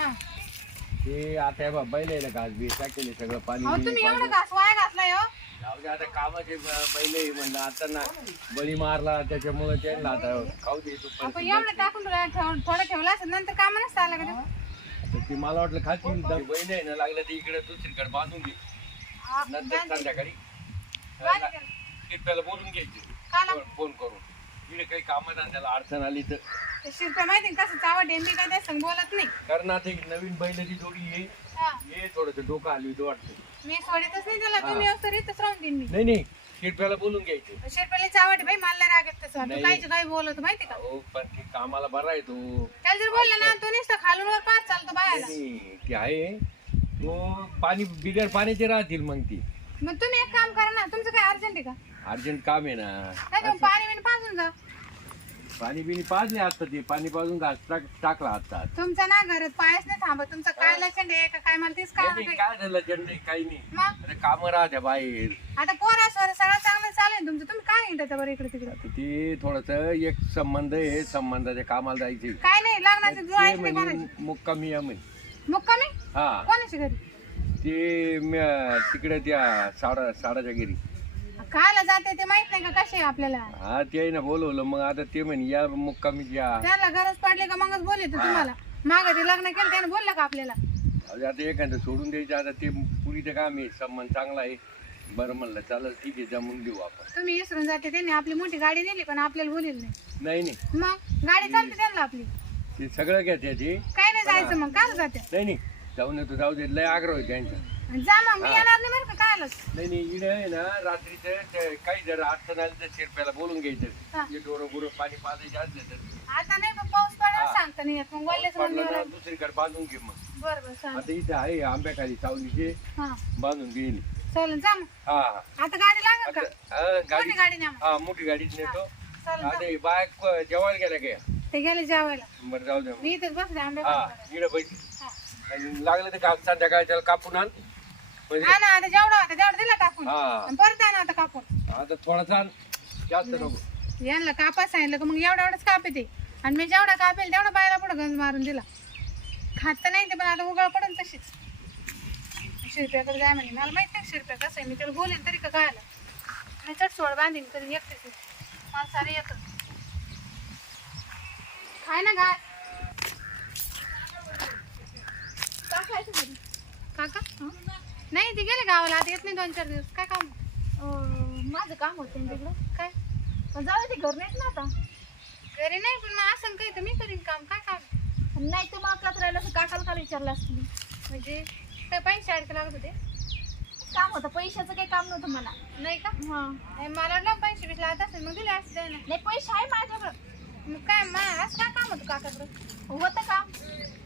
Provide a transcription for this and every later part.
ते आता हे बघ, बैल आहे ना घास बी टाकेले सगळं पाणी अहो तुम्ही घास वाया घातलाय हो? जाऊ दे आता कामाचे ब- बैल आहे म्हणलं आता ना बळी मारला त्याच्यामुळे त्यांना आता खाऊ दे तू पण आपण एवढं टाकून ठेवलं- ठेव- थोडं ठेवलं असं नंतर कामा नसतं आलं का ते? मला वाटलं खातील बैल आहे ना लागलं तर इकडे दुसरीकडे बांधून घे. हा, नंतर संध्याकाळी. बांध बोलून घ्यायचे. काला? फोन- फोन करून. इकडे काही कामात आणि त्याला अडचण आली तर. ते शिरप्या माहिती का कसं त्या संग बोलत नाही. कारण आता एक नवीन बैलाची जोडी आहे. हा. हे थोडस डोकं हलवी वाटतं. मी सोडतच नाही त्याला तुम्ही राहून देईन मी. नाही नाही शिरप्याला बोलून घ्यायचे. शिरप्याला चावट बाई मला राग येत तसं. तू नाही. काहीच काही बोलत माहिती का? हो पण ते कामाला बरा आहे तो. त्याला जर बोलला ना तो नुसतं खालून वर पाच चालतो बायाला नाही, ते आहे. तो पाणी बिगर पाण्याचे राहतील मग ती. मग तुम्ही एक काम करा ना तुमचं काय अर्जंट आहे का? अर्जंट काम आहे ना. नाही पाणी बिणी पाजून जा. पाणी बिणी पाजले आता ते पाणी पाजून घास टाक- टाकला आता. तुमचा ना घरात पायच नाही थांबत. तुमचं काय लक्षण आहे का? काय मला तेच काय नाही, काय झालं जंडे काही नाही. मग? अरे काम राहत्या बाहेर. आता पोरा स्वर सगळं चांगलं चालू आहे तुमचं. तुम्ही काय म्हणता बरं इकडे तिकडे? आता ते थोडस एक संबंध आहे संबंधाच्या कामाला जायचे काय नाही लग्नाचं ते जुळायचं नाही म्हणे मुक्कामी या म्हणे. मुक्कामी? हा. कोणाची घरी? ते म्या- तिकडे त्या साडा साडाच्या घरी. कायला जाते ते माहीत नाही का कसे आहे आपल्याला? हा ते ना बोलवलं. मग आता ते म्हणे या मुक्कामी या त्याला गरज पडली का मगच बोलले तुम्हाला? माग ते लग्न केलं त्याने बोललं का आपल्याला? अरे आता एखादं सोडून द्यायचं आता ते पुरीचं काम आहे संबंध चांगला आहे. बरं म्हणलं चालेल ठीक आहे जमून घेऊ आपण. तुम्ही विसरून जाते त्यांनी आपली मोठी गाडी नेली पण आपल्याला बोलेल नाही. नाही नाही. मग गाडी चालते त्यांना आपली. ते सगळं घ्यायचं ते. काय नाही जायचं मग काय जाते? नाही नाही. जाऊ नये तू जाऊ दे लय आग्रह आहे त्यांचा. जा मग मी येणार नाही बरं का नाही नाही इकडे आहे ना रात्रीचं ते काही जर अडचण आली तर शिरप्याला बोलून हा. घ्यायचं जे डोरं गुरं पाणी पाजायचे असले तर. आता नाही पण पाऊस पडला सांगता नाही येत. मग बोललेच पडलं ना दुसरीकडे बांधून घे मग. बरं चालेल. आता इथे आहे आंब्याखाली सावलीचे. हा. बांधून घेईल चालेल जा मग. हा. हा आता गाडी लागेल का? आता, हा, गाडी मोठी गाडी न्या मग. हा मोठी गाडीच नेतो. चालेल जा. आता बायक जेवायला गेल्या काय ते गेले जेवायला. बरं जाऊ दे मग. मी इथेच बसले आंबे हा इकडे आणि लागलं तर का संध्याकाळी त्याला कापून आण. हा ना आता जेवढा होता तेवढा दिला टाकून हा. आणि परत आणा आता कापून. आता. जास्त नको. यांना कापा सांगितलं का मग एवढा एवढंच काप येते आणि मी जेवढा कापेल तेवढा बायला पुढे गंज मारून दिला. खात तर नाही ते पण आता उगाळ पडेल तशीच. शिरप्याकडे जाय म्हणे. मला माहीत नाही शिरप्या कसं आहे. मी त्याला बोलेन तरी का काय आलं मी चट सोड बांधीन तरी एकटेच मला सारे येत खाय ना घरी? काका हं? नाही ते गेले गावाला. आता येत नाही दोन चार दिवस. काय काम? माझं काम होतं काय? पण जाऊ दे, ते घर नाहीत ना आता. घरी नाही पण मग असं काही तर मी करीन काम. काय काम? नाही तर मग अकरात राहिलं असं काकाला काल विचारलं असतं मी. म्हणजे? काय पैसे शाळेत लागत होते. काम होतं. पैशाचं काही काम नव्हतं मला. नाही का? हां. नाही, मला वाटलं पैसे बिस लागत असेल मग दिले असते ना. नाही पैसे आहे माझ्याकडं. मग काय मग असं काय काम होतं काकाकडं? होतं काम.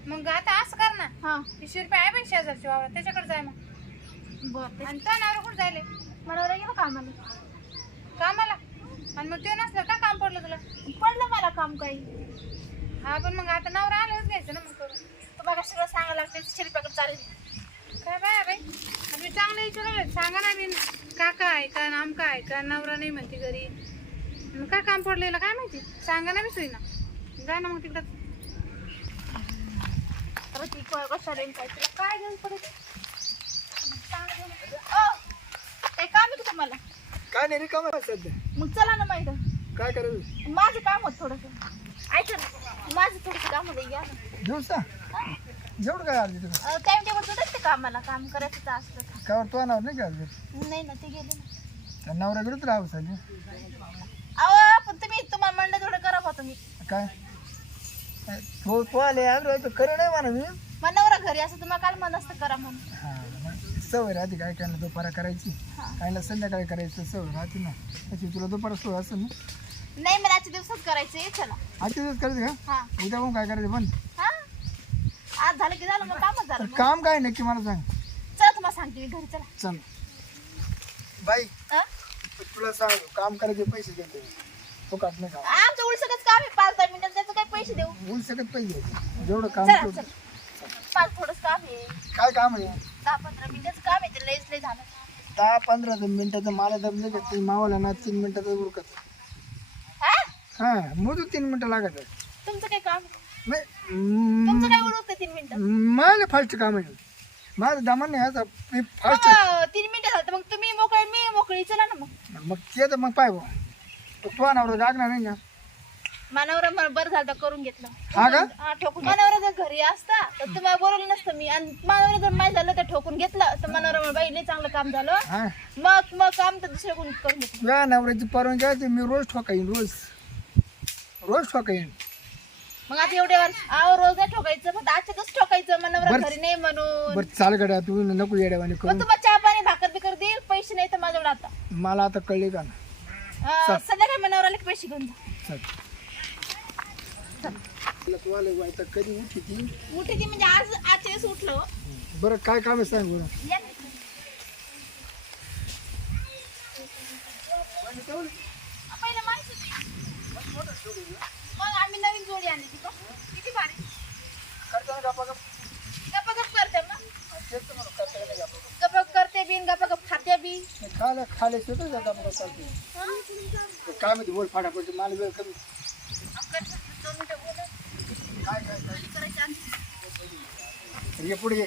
मग आता असं कर ना. हां. तीसशे रुपये आहे पण शेजारची वावर त्याच्याकडे जाय मग. बरं आणि तो नावर कुठं जायले? मला गेलं कामाला. कामाला? आणि मग ते नसलं का काम पडलं तुला? पडलं मला काम काही. हा पण मग आता नवरा आल्याच घ्यायचं ना मग करून. तुम्हाला सगळं सांगायला लागते शिल्पाकडे चालेल. काय बाय बाई? आणि मी चांगलं विचारलं सांगा ना मी काका आहे का नामका आहे का नवरा नाही म्हणते घरी. मग काय काम पडलेलं काय माहिती? सांगा ना मी सोयी ना. जा ना मग तिकडं. तर ती कशा रेन काय काय घेऊन पडत काय तुम्हाला काय नाही रिकाम आहे सध्या. मग चला ना माहिती काय करायचं? माझं काम होतं थोडंसं. ऐका ना माझं थोडंसं काम होतं या दिवसा? जेवढं काय आलं तुला टाइम टेबल ते कामाला काम करायचं तर असलं तर. काय तो नाव नाही का आज नाही ना ते गेले ना. त्या नवऱ्याकडेच राहावं सध्या अहो पण तुम्ही तुम्हाला म्हणलं तेवढं करा बा तुम्ही. काय? तो तो आले आग्रह तर खरं नाही म्हणा मी. मग नवरा घरी असं तुम्हाला काल म्हणत असतं करा म्हणून. हा मग. सवय राहते काय काय दुपारा करायची. कायला संध्याकाळी करायचं सवय राहते ना. त्याची तुला दुपारा सवय असेल ना? नाही मला आजच्या दिवसात करायचे चला. आजच्या दिवस करायचं का? हा. उद्या काय करायचं पण? हा? आज झालं की झालं मग कामच झालं तर मग. काम काय नक्की मला सांग. चला तुम्हाला सांगते मी घरी चला. चल. बाई हा? तुला सांग काम करायचे पैसे देते. तो काट नाही काम आमचं उलसकच काम आहे पाच दहा मिनिटात त्याचं काय पैसे देऊ. बोल शकत पाहिजे जेवढं काम चला तेवढं. चला. पाच थोडंच काम आहे. काय काम आहे? दहा पंधरा मिनिटाचं काम आहे ते लईच लई झालं. दहा पंधरा मिनिटाचं मला दम का ते मावाला ना तीन मिनिटाचं उरकत. हा? हा मोजू तीन मिनिटं लागत. तुमचं काय काम? नाही, तुमचं काय उडवतं तीन मिनिटं? मला फास्ट काम आहे. माझं दमान नाही ह्याचा मी फास्ट मग तीन मिनिटं झालं तर मग तुम्ही मोकळे मी मोकळी चला ना मग. मग ते तर मग पाय भाऊ. तो तुझा नवरा जागणार नाही ना. मानवरा मला बरं झालं तर करून घेतलं. हा का? हा ठोकून. मानवरा जर घरी असता तर तुम्हाला बोलवलं नसतं मी. आणि मानवरा जर माहीत झालं तर ठोकून घेतलं तर मानवरा मला बाई लई चांगलं काम झालं. हा. मग मग काम तर दुसऱ्या कोणी करून घेतलं. तुझ्या नवऱ्याची परवानगी आहे ते मी रोज ठोकाईन रोज. रोज ठोकाईन. मग आता एवढे वर्ष आहो रोज नाही ठोकायचं फक्त आजच्याच ठोकायचं. मानवरा बरं. घरी नाही म्हणून. बरं चाल गड्या तू नको येड्यावानी मग करून तुम्हाला चहा पाणी भाकर बिकर देईल पैसे नाही तर माझ्याकडे आता. मला आता कळले का ना? अं, संध्याकाळी मनावराला पैसे घेऊन जा. चल. तुला तुम्हाला व्हायचं कधी उठी ती उठी ती म्हणजे आज आजच्या वेळेस उठलो. बरं काय काम आहे सांग बरं या ना. पहिलं होती. मग आम्ही नवीन जोडी आणली ती बघ. किती भारी गपगप करते तेच गप. गपगप करते बिन गपगप खाते बी खायला खायला शेतच गप्पा गप चालते हं? ते काय माहिती बोल फाटाफट मला वेळ कमी आपण दोन मिनिटं बोलू. ये पुढे.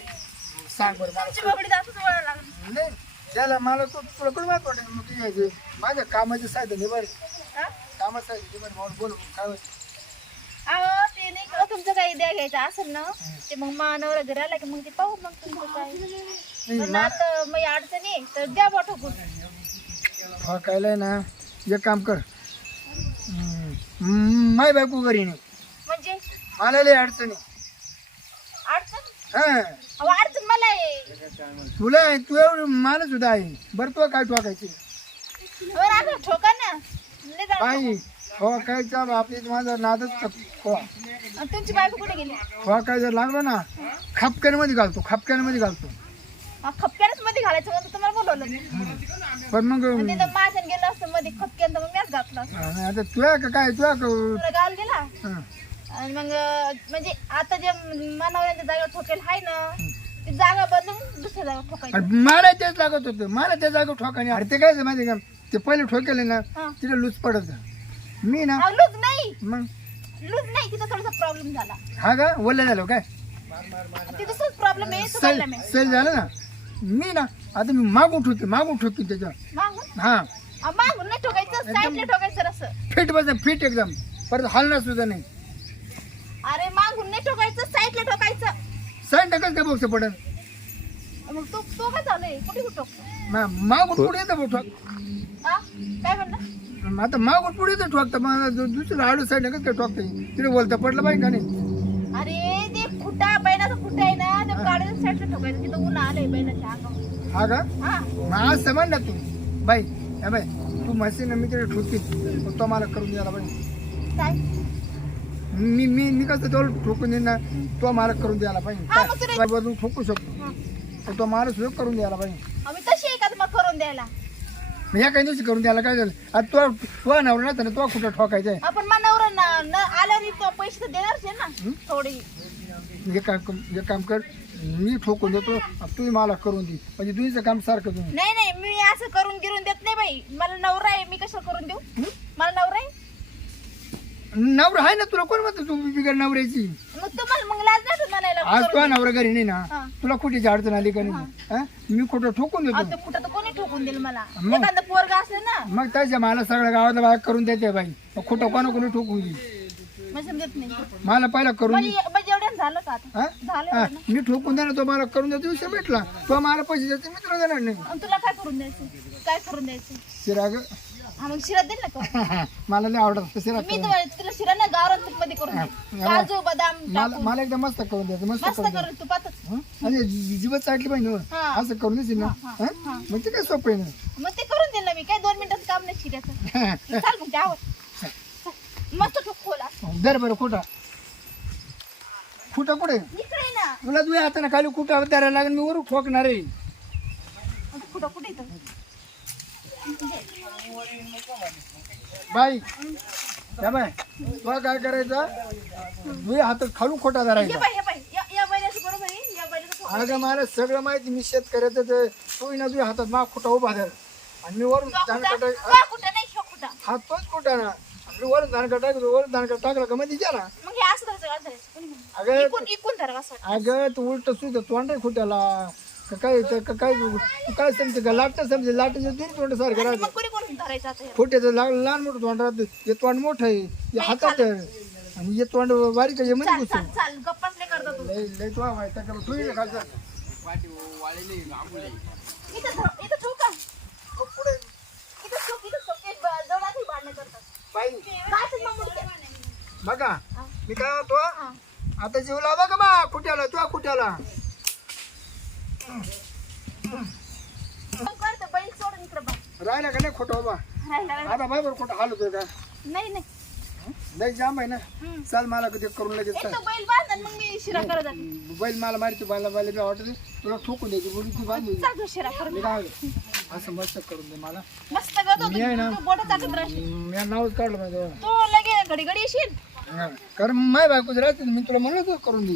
सांग बरं मला. नाही त्याला मला तो तुला कोण माहीत वाटेल मग. माझ्या कामाचे हं? बोल काय अहो ते नाही का तुमचं काही द्या घ्यायचं असेल ना ते मग मानवर घरी आला की मग ते पाहू मग तुमचं काय. पण आता मग अडचणी आहे, तर द्या बा ठोकून. हा कायला ना एक काम कर. माय बायको घरी नाही. मला लय अडचणी अडचण? हा. अहो अडचण मला आहे. तुला आहे, तू एवढं मानच सुद्धा आहे. बरं तू काय ठोकायची? बरं आता ठोका ना. लय. बाई हो चालू आपली माझा नादच हो आणि तुमची बायको कुठे गेली? हो काय जर लागलो ना खापक्यामध्ये घालतो खापक्यामध्ये घालतो. हा, खपक्यानच मध्ये घालायचं म्हणून तुम्हाला बोलवलं पण मग आणि माझ्यानं गेलं असतं मध्ये खपक्यान तर मग मॅच घातला असतं. आता तुया का काय का तुला गाल गेला हं. आणि मग म्हणजे आता जे मानवऱ्यांच्या जागेवर ठोकेल आहे ना ती जागा बदलून दुसऱ्या जागेवर ठोकायची. आणि मला तेच लागत होतं. मला त्या जागा ठोकाने अरे ते काय झालं माहिती का? ते पहिले ठोकेले ना हा. तिथे लूज पडत मी ना अहो, लूज नाही. मग? लूज नाही तिथं थोडासा प्रॉब्लेम झाला. हा का? ओलं झालं काय? तिथं तोच प्रॉब्लेम आहे सेल मी सेल झालं ना? मी ना आता मी मागून ठोकी मागून ठोकी त्याच्या मागून? हा. अहो, मागून नाही ठोकायचं साईडला ठोकायचं असं फिट बस फिट एकदम. परत हलणार सुद्धा नाही. अरे मागून नाही ठोकायचं साईडला ठोकायचं. साईड टाकत काय बघतो पडत मग तो तो काय चालू कुठे कुठं ठोकतो? मागून पुढे येतं बघ ठोक हा? काय म्हणलं? आता मागून पुढे येतं ठोकतं मग दु- दुसरं आडू साईड टाकत काय ठोकतं? तिथे बोलता पडलं पाहिजे का नाही? अरे ते खुटा बैलाचा खुटा आहे ना ते काढून साईडला ठोकायचं तिथं ऊन आलंय बैलाच्या अंगावर. हा का? हा. मग आज समज ना तू. बाई या बाई तू म्हशी ना मी तिथे ठोकीत मग तो मला करून द्यायला पाहिजे काय? मी मी मी कसं तो ठोकून ना तो मला करून द्यायला पाहिजे. हा, मग तुला- काय ठोकू शकतो. पण तो मला सुद्धा करून द्यायला पाहिजे. आम्ही तशी मग करून द्यायला. मग या काही दिवशी करून द्यायला काय झालं? आता तो तो नवरा नाही तो कुठं ठोकायचा आहे? आपण मनावर ना न आल्यावर तो पैसे तर देणारच आहे ना थोडी. हे काम हे काम कर मी ठोकून देतो तुम्ही मला करून दे. म्हणजे तुझं काम सारखं तुम्ही. नाही नाही मी असं करून गिरून देत नाही बाई. मला नवरा आहे मी कशाला करून देऊ? मला नवरा आहे? नवरा आहे ना तुला? कोण म्हणतो तू बिगर नवऱ्याची? मग तुम्हाला मग लाज नाही आज तुझा नवरा घरी नाही. ना? तुला कुठे अडचण आली का नाही? हा? मी कुठं ठोकून देतो. आता कुठं तर कोणी ठोकून देईल मला? मग? एखादं पोरगा असलं ना? मग त्याच्या मला सगळ्या गावातला बाहेर करून देते बाई. मग कुठं कोणा कोणी ठोकून दे मग समजत नाही. मला पहिला करून दे. म्हणजे म्हणजे एवढ्यानं झालं का आता? हा? झालं हा, एवढं. ना? मी ठोकून देणार तो मला करून देतो विषय भेटला. तो मला पैसे देते मी तुला देणार नाही. आणि तुला काय करून द्यायचं? काय करून द्यायचं? शिराग. हा मग शिरा ना मला नाही आवडत शिरा मी तुम्हाला तुला शिरा ना गावरान तूपमध्ये करून काजू बदाम मला टाकून. मला एकदम मस्त करून द्यायचं मस्त मस्त करून द्यायचं करून तुपातच हं? आणि जी- जीवच चाटली पाहिजे. हा. असं करून देशील ना? हा, हं? हा. मग ते काय सोपं आहे ना? मग ते करून देईल ना मी. काय दोन मिनिटाचं काम नाही शिऱ्याचं. चाल मग मस्त खोला दर बरं कुठं कुठं कुठे? इकडे ना. तुला तुझ्या हाताने खाली कुठं द्यायला लागेल मी वरून ठोकणार आहे. आता कुठं कुठे इथं बाई बाय तुला काय करायचं? तुझ्या हातात खालून खोटा हे धरायचा हे. अगं मला सगळं माहिती मी शेतकऱ्याचं ते ना तुझ्या हातात मा खोटा उभा धर. आणि मी वरून शो कुठं हात तोच खोटा ना. मी वर दानका टाकतो वर दानका टाकला का मध्ये जा ना. मग हे का? अगं अगं तू उलट सुद्धा तोंड खुट्याला का काय का- का- काय तू काय समजे? का लाट समजे? लाटेचं दोन तोंड सारखं राहतं. मग कोणी कोण धरायचं आता हे? खोट्याचं ला- लहान मोठं तोंड राहतं. हे तोंड मोठं आहे. हे हातात आहे. आणि हे तोंड बारीक आहे हे मध्ये चाल घुसून चाल चाल. गप्पाच नाही करता तू. लय लय तो माहिती का तू ये खालचा. इथं ठेव- इथं ठेवू का? इथं ठेव, इथं ठेव. ते ब- दगडातही भांडणं करतात. बाई. काय मग? बघा. मी काय म्हणतो? आता जीव लावा का बा? खुट्याला तुझ्या खुट्याला मग कर ते बैल सोडून इकडं बघ. राहिला का नाही खोटं बा राहिला राहिला. आता बाय बरं खोटं हालतोय का? नाही जाम आहे ना. हम्म. चाल मला कधी करून लगेच एक चाल. तर बैल बांध आणि मग मी शिरा करत जाते. बैल मला मारते बायला बायला मी वाटत तुला ठोकून द्यायची बोली ती चाल तू शिरा कर मी काय म्हणतो, असं मस्त करून दे मला. मस्त मी आहे ना. बोटं राहशील. मी नावच काढलं माझं तू लगे घडी घडी येशील माय राहते मी तुला म्हणलं होतं करून दे